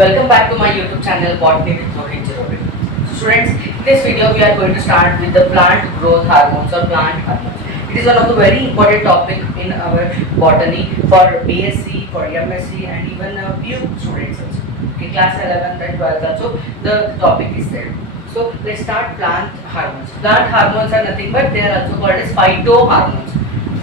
welcome back to my YouTube channel Botany with Rohit Jirobe. So students, in this video we are going to start with the plant growth hormones or plant hormones. It is one of the very important topic in our botany for BSc, for MSc and even few students also. In class 11th and 12th also the topic is there. So let's start plant hormones. Plant hormones are nothing but they are also called as phytohormones.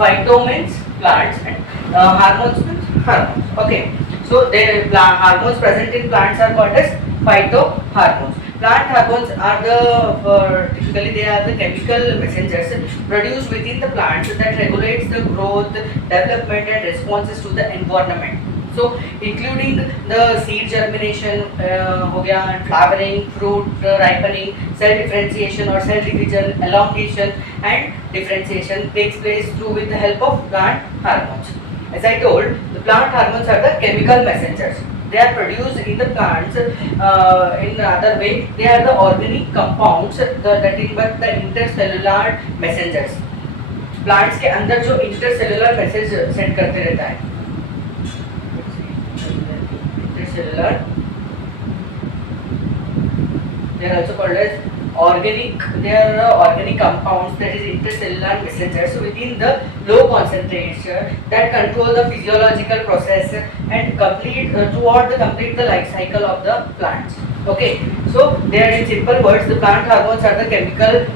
Phyto means plants and hormones means hormones. Okay. So the hormones present in plants are called as phytohormones. Plant hormones are typically they are the chemical messengers produced within the plants that regulates the growth, development and responses to the environment. So including the seed germination, हो गया, and flowering, fruit ripening, cell differentiation or cell division, elongation and differentiation takes place through with the help of plant hormones. As I told, the plant hormones are the chemical messengers. They are produced in the plants in other way. They are the organic compounds that is but the intercellular messengers. Plants के अंदर जो intercellular message send करते रहता है. Intercellular. They are also called as organic. They are organic compounds that is intercellular messengers within the low concentration that control the physiological process and complete the life cycle of the plants. Okay, so they are in simple words. The plant hormones are the chemical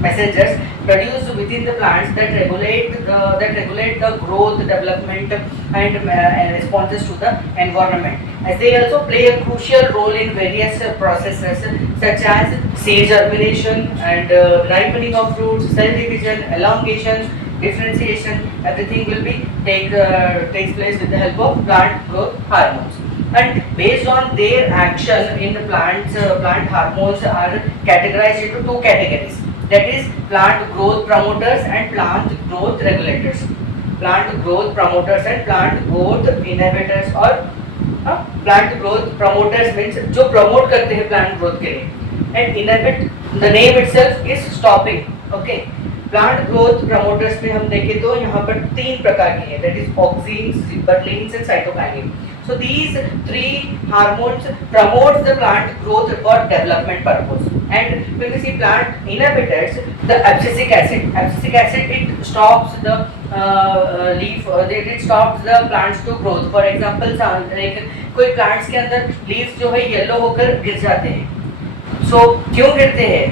messengers produced within the plants that regulate the growth, development, and responses to the environment. As they also play a crucial role in various processes such as seed germination and ripening of fruits, cell division, elongation, differentiation. Everything will be takes place with the help of plant growth hormones. And based on their action in the plants, plant hormones are categorized into two categories. That is plant growth promoters and plant growth regulators. Plant growth promoters and plant growth inhibitors or plant growth promoters means जो promote करते हैं plant growth के लिए, and inhibit the name itself is stopping. Okay. Plant growth promoters में हम देखें तो यहाँ पर तीन प्रकार की है, that is auxins, gibberellins and cytokinin. So these three hormones promote the plant growth for development purpose. And when we see plant inhibitors, the abscisic acid it stops the leaf, it stops the plants to growth. For example, like कोई plants के अंदर leaves जो है yellow होकर गिर जाते हैं. So क्यों गिरते हैं?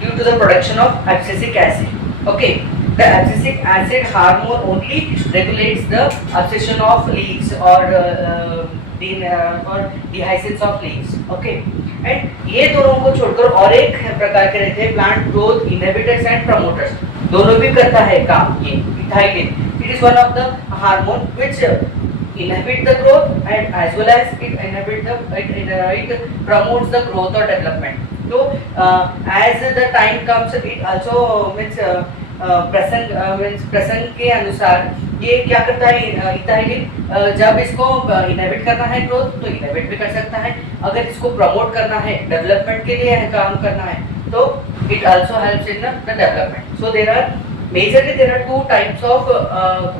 Due to the production of abscisic acid. Okay. The abscisic acid hormone only regulates the abscission of leaves or dehiscence of leaves. Okay. And ये दोनों को छोड़कर और एक प्रकार के रहते हैं plant growth inhibitors and promoters. दोनों भी करता है काम ये ethylene. It is one of the hormone which inhibit the growth and as well as it promotes the growth or development. So as the time comes, it also means प्रसंग के अनुसार ये क्या करता है इथाइलिन, जब इसको इनहिबिट करना है ग्रोथ तो इनहिबिट भी कर सकता है, अगर इसको प्रमोट करना है डेवलपमेंट के लिए काम करना है तो it also helps in the development. So there are two types of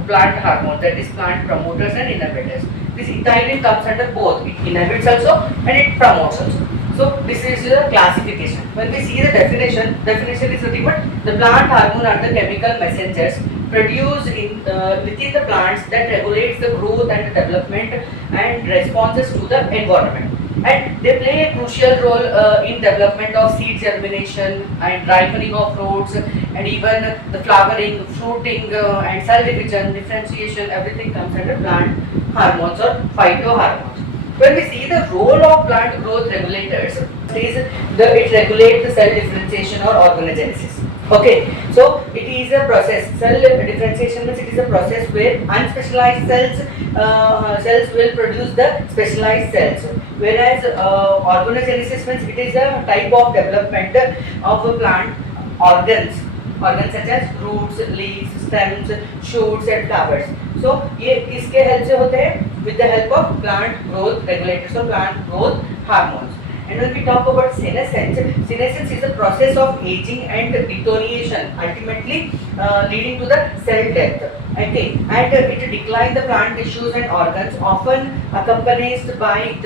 plant hormones, that is plant promoters and inhibitors. This ethylene comes under both, it inhibits also and it promotes also. So this is the classification. When we see the definition is nothing but the plant hormone are the chemical messengers produced within the plants that regulates the growth and the development and responses to the environment. And they play a crucial role in development of seed germination and ripening of fruits and even the flowering, fruiting and cell division, differentiation, everything comes under plant hormones or phytohormones. When we see the role of plant growth regulators, it regulates the cell differentiation or organogenesis. Okay, so it is a process. Cell differentiation means it is a process where unspecialized cells will produce the specialized cells, whereas organogenesis means it is a type of development of a plant organs such as roots, leaves, stems, shoots and flowers. So ये किसके help से होते हैं? With the help of plant growth regulators or plant growth hormones. And when we talk about senescence is a process of aging and deterioration, ultimately leading to the cell death. Okay, and it decline the plant tissues and organs, often accompanied by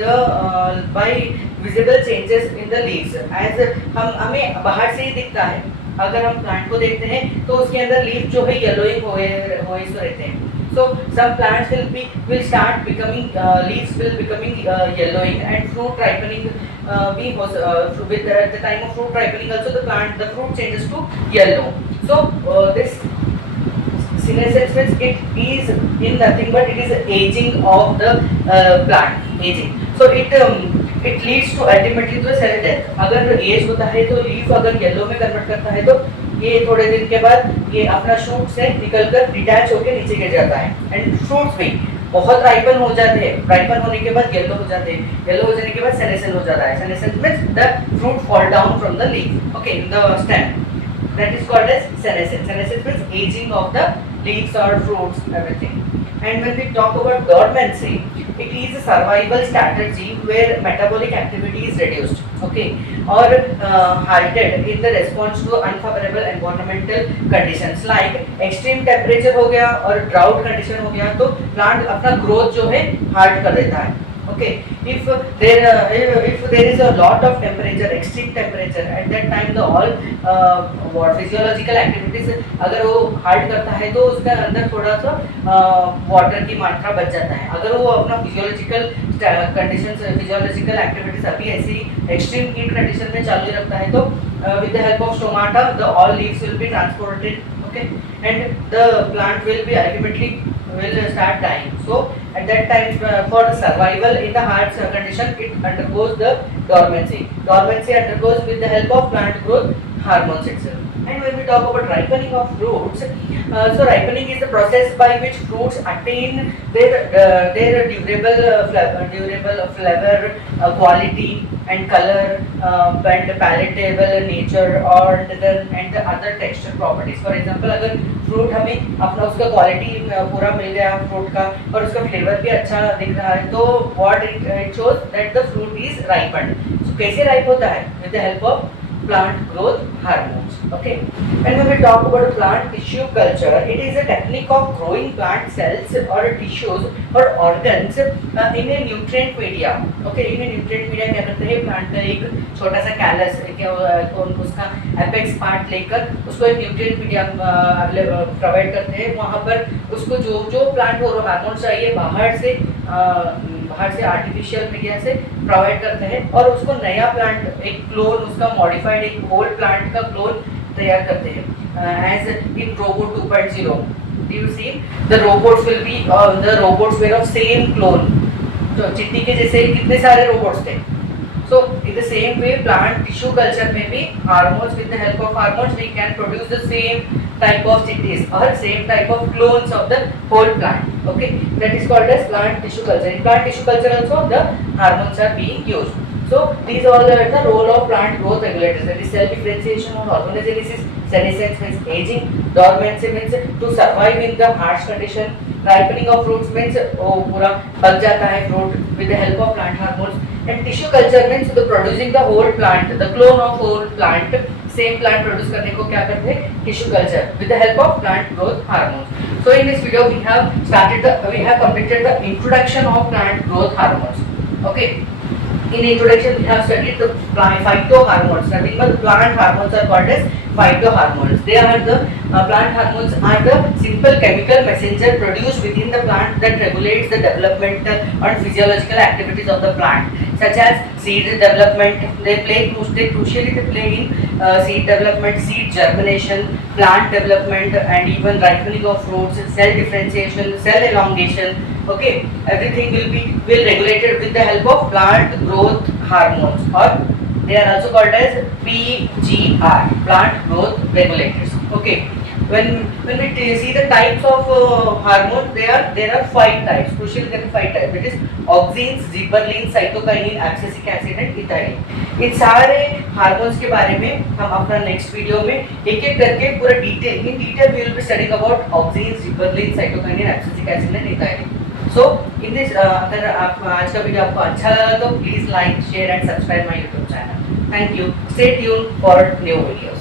visible changes in the leaves. As हम हमें बाहर से ही दिखता है, अगर हम plant को देखते हैं तो उसके अंदर लीफ जो है येलोइंग हुए रहते हैं. So some plants will start becoming leaves will becoming yellowing, and fruit ripening with the time of fruit ripening also the fruit changes to yellow. So this senescence means it is in nothing but it is aging of the plant, aging. So it leads to ultimately to cell death. अगर as होता है तो leaf अगर yellow में convert करता है तो ये थोड़े दिन के बाद ये अपना शूट से निकलकर डिटैच होकर नीचे गिर जाता है. एंड फ्रूट्स भी बहुत राइपन हो जाते हैं, राइपन होने के बाद येलो हो जाते हैं, येलो हो जाने के बाद सेनेसेंस हो जाता है. Senescence means the fruit fall down from the leaf, okay, in the stem. That is called as senescence. Senescence means aging of the leaves or fruits, everything. And when we talk about dormancy, it is a survival strategy where metabolic activity is reduced, okay, or halted in the response to unfavorable environmental conditions like extreme temperature हो गया और drought condition हो गया तो plant अपना growth जो है halt कर देता है. Okay, if there is a lot of temperature, extreme temperature, at that time the all physiological activities अगर वो halt करता है तो उसके अंदर थोड़ा सा water की मात्रा बच जाता है. अगर वो अपना physiological conditions, physiological activities अभी ऐसी extreme heat condition में चालू रखता है तो with the help of stomata the all leaves will be transported, okay, and the plant will be ultimately will start dying. So at that time for the survival in the harsh condition it undergoes the dormancy. Dormancy undergoes with the help of plant growth hormones itself. And when we talk about ripening of fruits, so ripening is the process by which fruits attain their durable flavor, quality and color and palatable nature and the other texture properties. For example, अगर fruit हमें अपना उसका quality पूरा मिल गया fruit का और उसका flavour भी अच्छा दिख रहा है तो what it shows that the fruit is ripened. So कैसे राइप होता है? With the help of plant growth hormones, okay. And when we talk about plant tissue culture, it is a technique of growing plant cells or tissues or organs in a nutrient media, okay. In a nutrient media क्या करते हैं, plant का एक छोटा सा callus उसका apex part लेकर उसको एक nutrient media प्रोवाइड करते हैं. वहाँ पर उसको जो plant को हार्मोन चाहिए बाहर से आर्टिफिशियल मीडिया से प्रोवाइड करते हैं और उसको नया प्लांट एक क्लोन उसका मॉडिफाइड एक होल प्लांट का क्लोन तैयार करते हैं. As in robo 2.0 do you see the robots will be the robots were of same clone. तो चिट्टी के जैसे कितने सारे रोबोट्स थे. So in the same way plant tissue culture में भी hormones, with the help of hormones we can produce the same type of chitties or same type of clones of the whole plant, okay. That is called as plant tissue culture. In plant tissue culture also the hormones are being used. So these all are the role of plant growth regulators, that is cell differentiation or organogenesis. Senescence means aging, dormancy means to survive in the harsh condition, ripening of fruits means वो पूरा पक जाता है fruit with the help of plant hormones, and tissue culture means the producing the whole plant, the clone of whole plant, same plant produce करने को क्या करते हैं, tissue culture with the help of plant growth hormones. So in this video we have completed the introduction of plant growth hormones, okay. In introduction we have studied the phytohormones. Nothing but plant hormones are called as phytohormones. They are the plant hormones are the simple chemical messenger produced within the plant that regulates the developmental and physiological activities of the plant, such as seed development. They play crucially in seed development, seed germination, plant development, and even ripening of fruits, cell differentiation, cell elongation. Okay, everything will regulated with the help of plant growth hormones, or they are also called as PGR, plant growth regulators. Okay, when we see the types of hormones, there are 5 types. Crucially there are 5 types. It is auxins, gibberellin, cytokinin, abscisic acid and ethylene. इन सारे hormones के बारे में हम अपना next video में एक एक करके पूरा detail we will be studying about auxins, gibberellin, cytokinin, abscisic acid and ethylene. So in this अगर आप आज का वीडियो आपको अच्छा लगा तो please like share and subscribe my YouTube channel. Thank you. Stay tune for new videos.